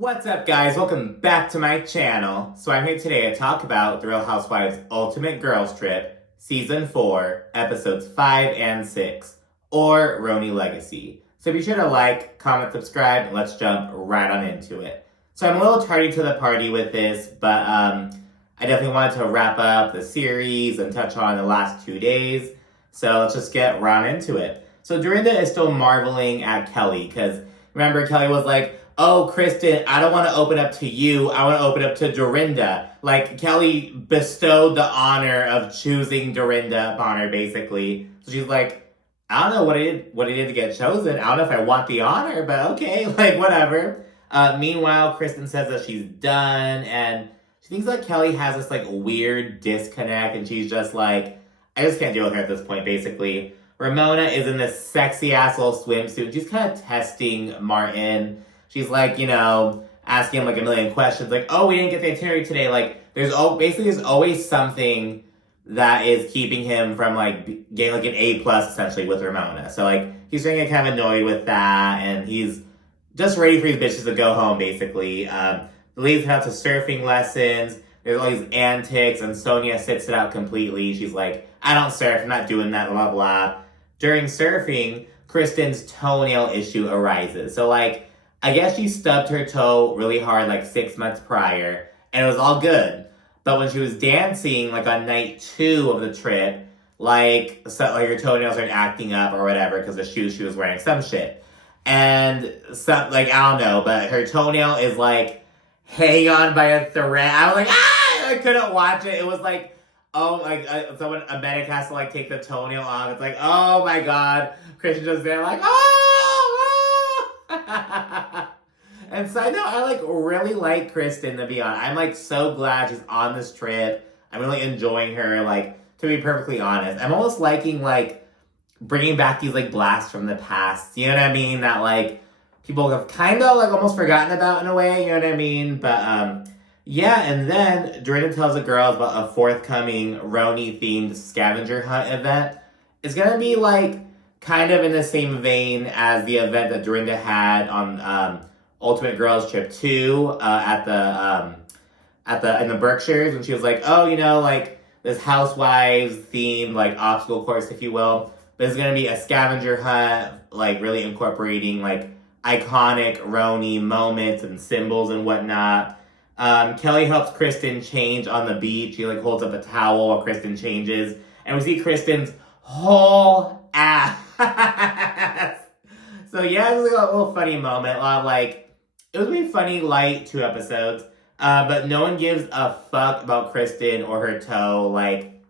What's up, guys? Welcome back to my channel. So I'm here today to talk about The Real Housewives Ultimate Girls Trip, Season 4, Episodes 5 and 6, or RHONY Legacy. So be sure to like, comment, subscribe, and let's jump right on into it. So I'm a little tardy to the party with this, but I definitely wanted to wrap up the series and touch on the last 2 days. So let's just get right into it. So Dorinda is still marveling at Kelly, because remember Kelly was like, oh, Kristen, I don't want to open up to you. I want to open up to Dorinda. Like, Kelly bestowed the honor of choosing Dorinda upon her, basically. So she's like, I don't know what it did to get chosen. I don't know if I want the honor, but okay, like, whatever. Meanwhile, Kristen says that she's done, and she thinks that Kelly has this, like, weird disconnect, and she's just like, I just can't deal with her at this point, basically. Ramona is in this sexy-ass little swimsuit. She's kind of testing Martin. She's like, you know, asking him like a million questions. Like, oh, we didn't get the itinerary today. Like, there's always something that is keeping him from like getting like an A+ essentially with Ramona. So like, he's starting to get kind of annoyed with that, and he's just ready for these bitches to go home, basically. The ladies head out to surfing lessons. There's all these antics, and Sonia sits it out completely. She's like, I don't surf. I'm not doing that, blah, blah. During surfing, Kristen's toenail issue arises. So like, I guess she stubbed her toe really hard like 6 months prior, and it was all good. But when she was dancing, like on night 2 of the trip, like her toenails started acting up or whatever because the shoes she was wearing, some shit. And some, like, I don't know, but her toenail is like hanging on by a thread. I was like, ah! I couldn't watch it. It was like, oh, like a medic has to like take the toenail off. It's like, oh my god. Christian's just there like, oh! And side note, I like really like Kristen, to be honest. I'm like so glad she's on this trip. I'm really enjoying her, like, to be perfectly honest. I'm almost liking like bringing back these like blasts from the past. You know what I mean? That like people have kind of like almost forgotten about in a way, you know what I mean? But yeah, and then Dorinda tells the girls about a forthcoming RHONY themed scavenger hunt event. It's gonna be like kind of in the same vein as the event that Dorinda had on Ultimate Girls Trip 2 in the Berkshires, when she was like, oh, you know, like this housewives themed like obstacle course, if you will. But it's gonna be a scavenger hunt, like really incorporating like iconic RHONY moments and symbols and whatnot. Kelly helps Kristen change on the beach. She like holds up a towel while Kristen changes, and we see Kristen's whole ass. So yeah, it was like a little funny moment. A lot of like, it was really funny, light 2 episodes. But no one gives a fuck about Kristen or her toe. Like,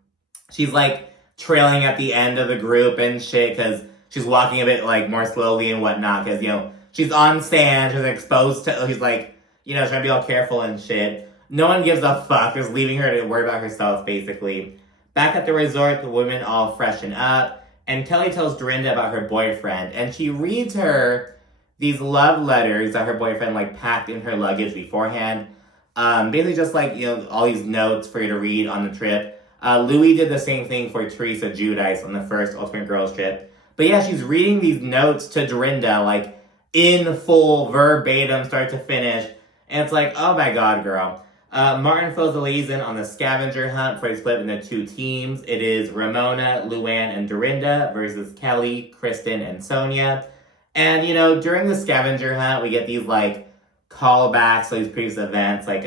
she's like trailing at the end of the group and shit because she's walking a bit like more slowly and whatnot. Because, you know, she's on sand, she's exposed to, she's like, you know, trying to be all careful and shit. No one gives a fuck, just leaving her to worry about herself, basically. Back at the resort, the women all freshen up. And Kelly tells Dorinda about her boyfriend, and she reads her these love letters that her boyfriend like packed in her luggage beforehand. Basically just like, you know, all these notes for you to read on the trip. Louis did the same thing for Teresa Giudice on the first Ultimate Girls Trip. But yeah, she's reading these notes to Dorinda, like in full verbatim, start to finish. And it's like, oh my god, girl. Martin fills the ladies in on the scavenger hunt before they split into 2 teams. It is Ramona, Luann, and Dorinda versus Kelly, Kristen, and Sonia. And, you know, during the scavenger hunt, we get these, like, callbacks to these previous events. Like,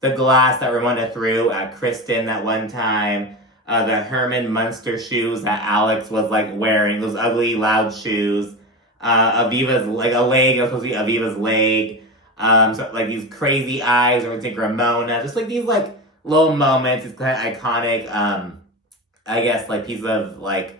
the glass that Ramona threw at Kristen that one time. The Herman Munster shoes that Alex was, like, wearing. Those ugly, loud shoes. Aviva's, like, a leg. It was supposed to be Aviva's leg. So like these crazy eyes, or we take Ramona, just like these like little moments, it's kind of iconic, I guess like piece of like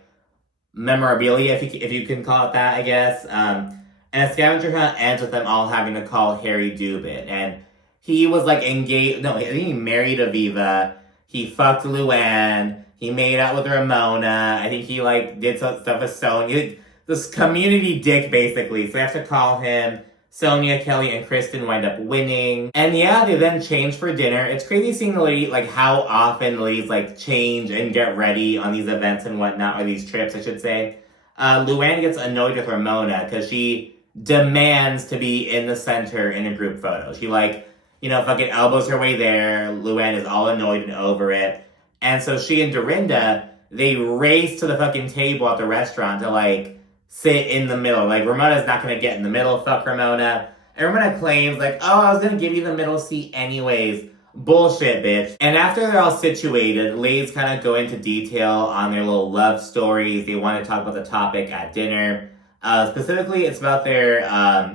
memorabilia, if you can call it that, I guess. And a scavenger hunt ends with them all having to call Harry Dubin, and he was like engaged, no, I think he married Aviva, he fucked Luann, he made out with Ramona, I think he like did some stuff with Sonia, this community dick basically, so they have to call him. Sonia, Kelly, and Kristen wind up winning. And yeah, they then change for dinner. It's crazy seeing the lady, like how often the ladies like change and get ready on these events and whatnot, or these trips, I should say. Luann gets annoyed with Ramona because she demands to be in the center in a group photo. She like, fucking elbows her way there. Luann is all annoyed and over it. And so she and Dorinda, they race to the fucking table at the restaurant to like sit in the middle. Like Ramona's not gonna get in the middle, fuck Ramona. And Ramona claims like, oh, I was gonna give you the middle seat anyways. Bullshit, bitch. And after they're all situated, ladies kind of go into detail on their little love stories. They want to talk about the topic at dinner. Specifically, it's about their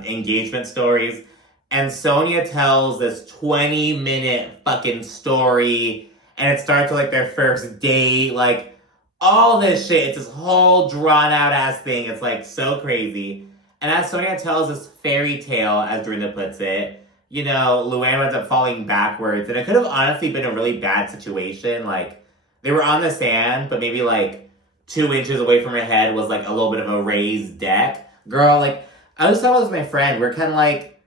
engagement stories. And Sonia tells this 20-minute fucking story. And it starts with like their first date. Like, all this shit. It's this whole drawn out ass thing. It's like so crazy. And as Sonia tells this fairy tale, as Dorinda puts it, Luann ends up falling backwards. And it could have honestly been a really bad situation. Like, they were on the sand, but maybe like 2 inches away from her head was like a little bit of a raised deck. Girl, like, I was talking with my friend. We're kind of like,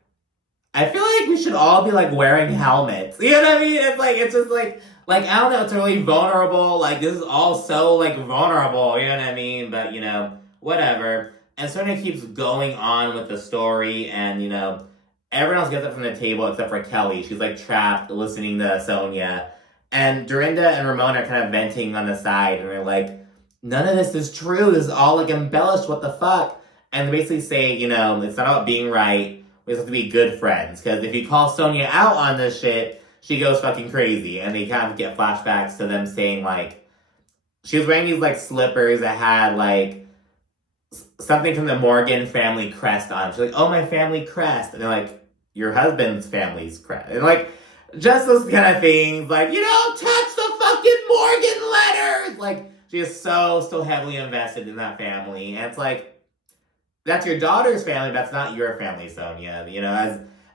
I feel like we should all be like wearing helmets. You know what I mean? It's just like, I don't know, it's really vulnerable. Like, this is all so like vulnerable. You know what I mean? But, whatever. And Sonia keeps going on with the story and, everyone else gets up from the table except for Kelly. She's like trapped listening to Sonia. And Dorinda and Ramona are kind of venting on the side. And they're like, none of this is true. This is all like embellished. What the fuck? And they basically say, it's not about being right. We just have to be good friends. Because if you call Sonia out on this shit, she goes fucking crazy. And they kind of get flashbacks to them saying like, she was wearing these like slippers that had like something from the Morgan family crest on. She's like, oh, my family crest. And they're like, your husband's family's crest. And like, just those kind of things. Like, touch the fucking Morgan letters. Like, she is so heavily invested in that family. And it's like, that's your daughter's family. That's not your family, Sonia.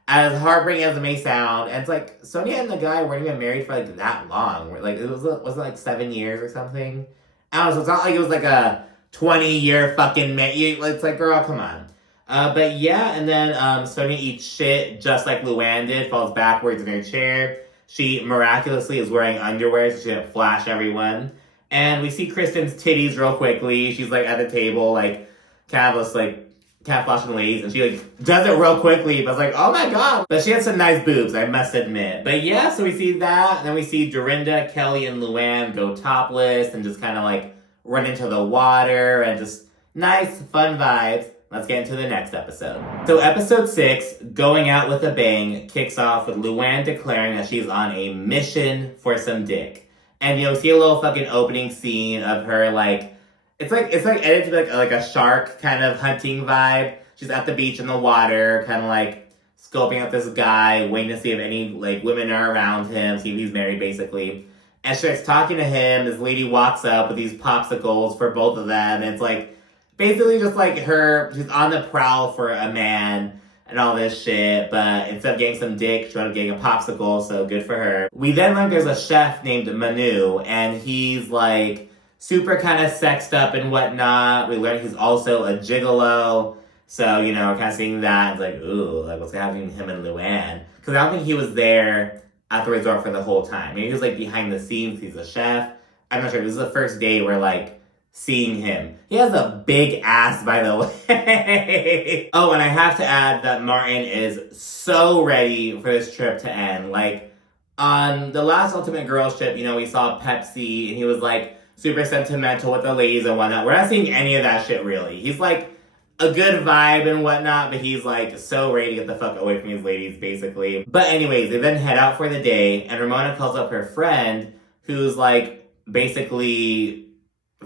As heartbreaking as it may sound. And it's like, Sonia and the guy weren't even married for like that long. Like, wasn't it like 7 years or something? I don't know. So it's not like it was like a 20-year fucking it's like, girl, come on. But yeah, and then Sonia eats shit just like Luann did, falls backwards in her chair. She miraculously is wearing underwear, so she didn't flash everyone. And we see Kristen's titties real quickly. She's like at the table, like kind of flashing ladies, and she like does it real quickly. But I was like, oh my god. But she had some nice boobs, I must admit. But yeah, so we see that, and then we see Dorinda, Kelly, and Luann go topless and just kind of like run into the water and just nice, fun vibes. Let's get into the next episode. So episode 6, Going Out with a Bang, kicks off with Luann declaring that she's on a mission for some dick. And we see a little fucking opening scene of her like, it's like edited to be like a shark kind of hunting vibe. She's at the beach in the water, kind of like scoping out this guy, waiting to see if any like women are around him, see if he's married basically. And she starts talking to him. This lady walks up with these popsicles for both of them. And it's like, basically just like she's on the prowl for a man and all this shit, but instead of getting some dick, she ended up getting a popsicle, so good for her. We then learn there's a chef named Manu, and he's like super kind of sexed up and whatnot. We learn he's also a gigolo, so, we're kind of seeing that. It's like, ooh, like what's happening to him and Luann? Because I don't think he was there at the resort for the whole time. Maybe he was like behind the scenes, he's a chef. I'm not sure, this is the first day where like, seeing him. He has a big ass, by the way. Oh, and I have to add that Martin is so ready for this trip to end. Like, on the last Ultimate Girls trip, we saw Pepsi, and he was, like, super sentimental with the ladies and whatnot. We're not seeing any of that shit, really. He's, like, a good vibe and whatnot, but he's, like, so ready to get the fuck away from these ladies, basically. But anyways, they then head out for the day, and Ramona calls up her friend, who's, like, basically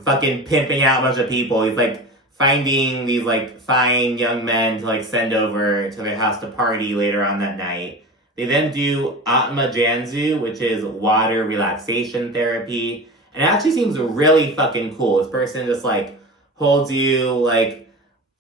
fucking pimping out a bunch of people. He's like finding these like fine young men to like send over to their house to party later on that night. They then do Atma Janzu, which is water relaxation therapy. And it actually seems really fucking cool. This person just like holds you like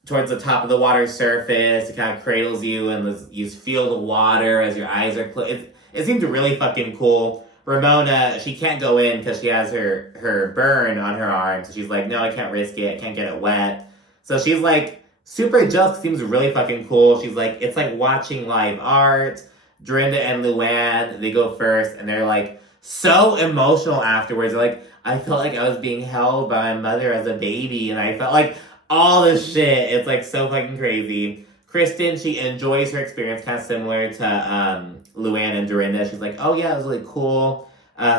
towards the top of the water surface. It kind of cradles you and you feel the water as your eyes are closed. It seems really fucking cool. Ramona, she can't go in because she has her burn on her arm. So she's like, no, I can't risk it. I can't get it wet. So she's like super jealous. Seems really fucking cool. She's like, it's like watching live art. Dorinda and Luann, they go first. And they're like so emotional afterwards. They're like, I felt like I was being held by my mother as a baby. And I felt like all this shit. It's like so fucking crazy. Kristen, she enjoys her experience, kind of similar to Luann and Dorinda. She's like, oh yeah, it was really cool.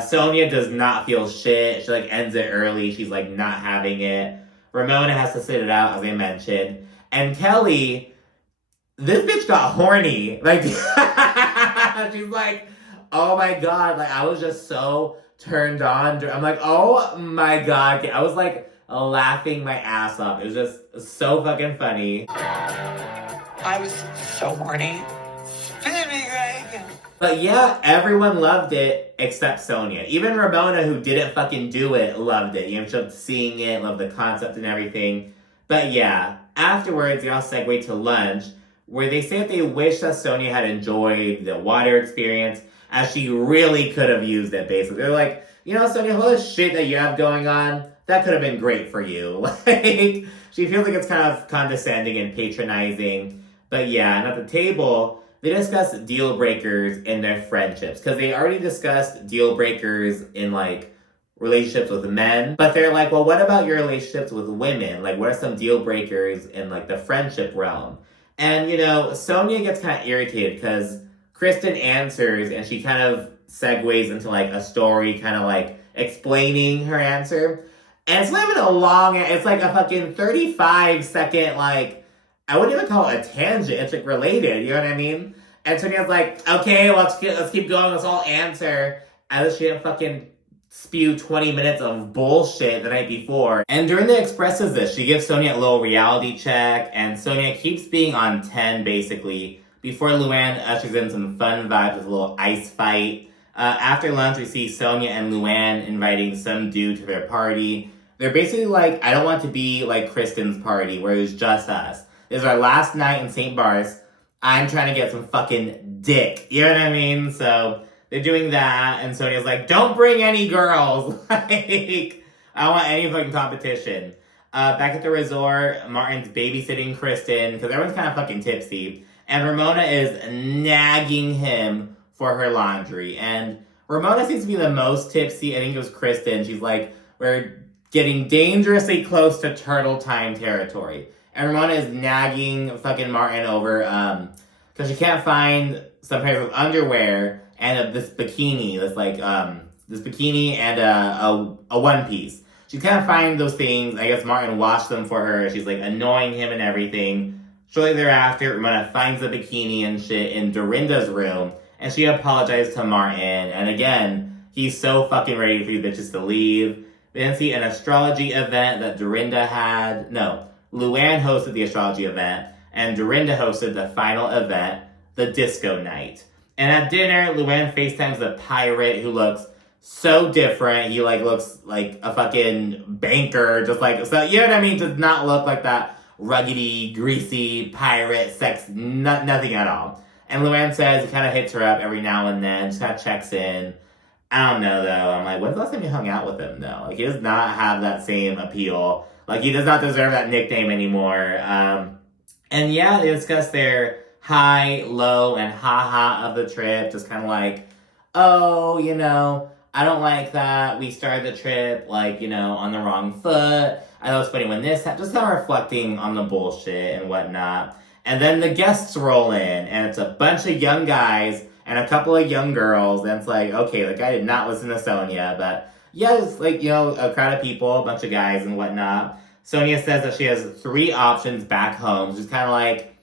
Sonia does not feel shit. She like ends it early. She's like not having it. Ramona has to sit it out, as I mentioned. And Kelly, this bitch got horny. Like, she's like, oh my God. Like, I was just so turned on. I'm like, oh my God. I was like laughing my ass off. It was just so fucking funny. I was so horny. But yeah, everyone loved it except Sonia. Even Ramona, who didn't fucking do it, loved it. You know, she loved seeing it, loved the concept and everything. But yeah, afterwards, they all segue to lunch, where they say that they wish that Sonia had enjoyed the water experience, as she really could have used it, basically. They're like, you know, Sonia, all this shit that you have going on, that could have been great for you. Like, she feels like it's kind of condescending and patronizing. But yeah, and at the table, they discuss deal breakers in their friendships. Because they already discussed deal breakers in, like, relationships with men. But they're like, well, what about your relationships with women? Like, what are some deal breakers in, like, the friendship realm? And, you know, Sonia gets kind of irritated because Kristen answers and she kind of segues into, like, a story, kind of, like, explaining her answer. And it's not even a long, it's like a fucking 35-second, like, I wouldn't even call it a tangent. It's like related, you know what I mean? And Sonia's like, okay, let's keep going. Let's all answer. As if she didn't fucking spew 20 minutes of bullshit the night before. And Dorinda expresses this. She gives Sonia a little reality check, and Sonia keeps being on 10, basically, before Luann ushers in some fun vibes with a little ice fight. After lunch, we see Sonia and Luann inviting some dude to their party. They're basically like, I don't want to be like Kristen's party, where it was just us. This is our last night in St. Bart's. I'm trying to get some fucking dick. You know what I mean? So they're doing that, and Sonia's like, don't bring any girls. Like, I don't want any fucking competition. Back at the resort, Martin's babysitting Kristen, because everyone's kind of fucking tipsy. And Ramona is nagging him for her laundry. And Ramona seems to be the most tipsy. I think it was Kristen. She's like, we're getting dangerously close to turtle time territory. And Ramona is nagging fucking Martin over, because she can't find some pairs of underwear and this bikini, this bikini and a one piece. She can't find those things. I guess Martin washed them for her. She's like annoying him and everything. Shortly thereafter, Ramona finds the bikini and shit in Dorinda's room, and she apologized to Martin. And again, he's so fucking ready for these bitches to leave. We then see an astrology event that Dorinda had. No, Luann hosted the astrology event, and Dorinda hosted the final event, the disco night. And at dinner, Luann FaceTimes the pirate, who looks so different. He like looks like a fucking banker, just like, so, you know what I mean? Does not look like that ruggedy, greasy pirate, nothing at all. And Luann says he kind of hits her up every now and then, just kind of checks in. I don't know, though. I'm like, when's the last time you hung out with him, though? Like, he does not have that same appeal. Like, he does not deserve that nickname anymore. And yeah, they discuss their high, low, and ha-ha of the trip. Just kind of like, oh, you know, I don't like that. We started the trip, like, you know, on the wrong foot. I thought it was funny when this happened. Just kind of reflecting on the bullshit and whatnot. And then the guests roll in, and it's a bunch of young guys and a couple of young girls. And it's like, okay, like, I did not listen to Sonia, but yeah, it's like, you know, a crowd of people, a bunch of guys and whatnot. Sonia says that she has 3 options back home. She's kind of like,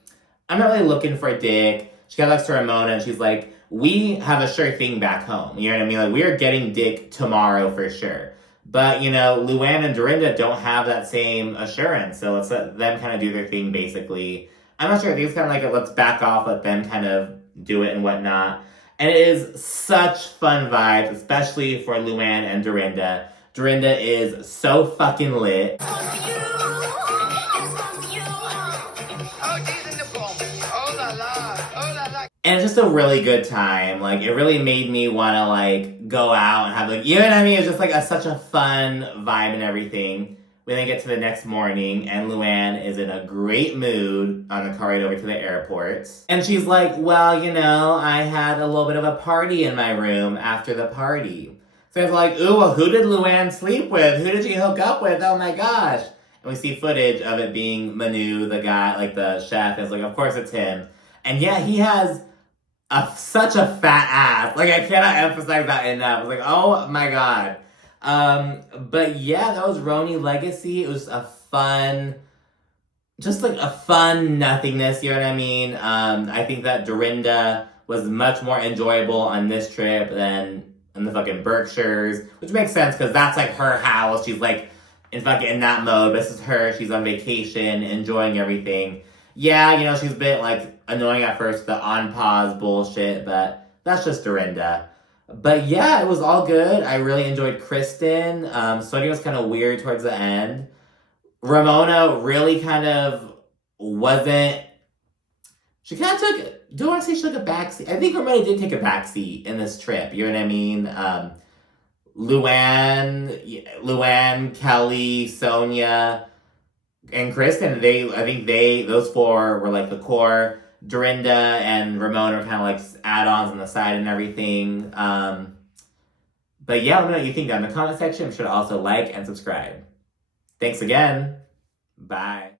I'm not really looking for a dick. She kind of looks to Ramona, and she's like, we have a sure thing back home. You know what I mean? Like, we are getting dick tomorrow for sure. But, you know, Luann and Dorinda don't have that same assurance. So let's let them kind of do their thing, basically. I'm not sure. I think it's kind of like let's back off, let them kind of do it and whatnot. And it is such fun vibes, especially for Luann and Dorinda. Dorinda is so fucking lit. And it's just a really good time. Like, it really made me want to, like, go out and have, like, you know what I mean? It's just, like, such a fun vibe and everything. We then get to the next morning, and Luann is in a great mood on the car ride over to the airport. And she's like, well, you know, I had a little bit of a party in my room after the party. So I was like, ooh, well, who did Luann sleep with? Who did she hook up with? Oh, my gosh. And we see footage of it being Manu, the guy, like the chef. And it's like, of course it's him. And yeah, he has such a fat ass. Like, I cannot emphasize that enough. I was like, oh my god. But yeah, that was RHONY Legacy. It was a fun, just like a fun nothingness, you know what I mean? I think that Dorinda was much more enjoyable on this trip than in the fucking Berkshires, which makes sense because that's like her house. She's like in that mode. This is her. She's on vacation, enjoying everything. Yeah, you know, she's a bit like annoying at first, the on pause bullshit, but that's just Dorinda. But yeah, it was all good. I really enjoyed Kristen. Sonia was kind of weird towards the end. Ramona really kind of wasn't. She kind of took. Do I want to say she took a backseat? I think Ramona did take a backseat in this trip. You know what I mean? Luann, Kelly, Sonia, and Kristen. Those four were like the core. Dorinda and Ramona are kind of like add-ons on the side and everything. But yeah, let me know what you think down in the comment section. Be sure to also like and subscribe. Thanks again. Bye.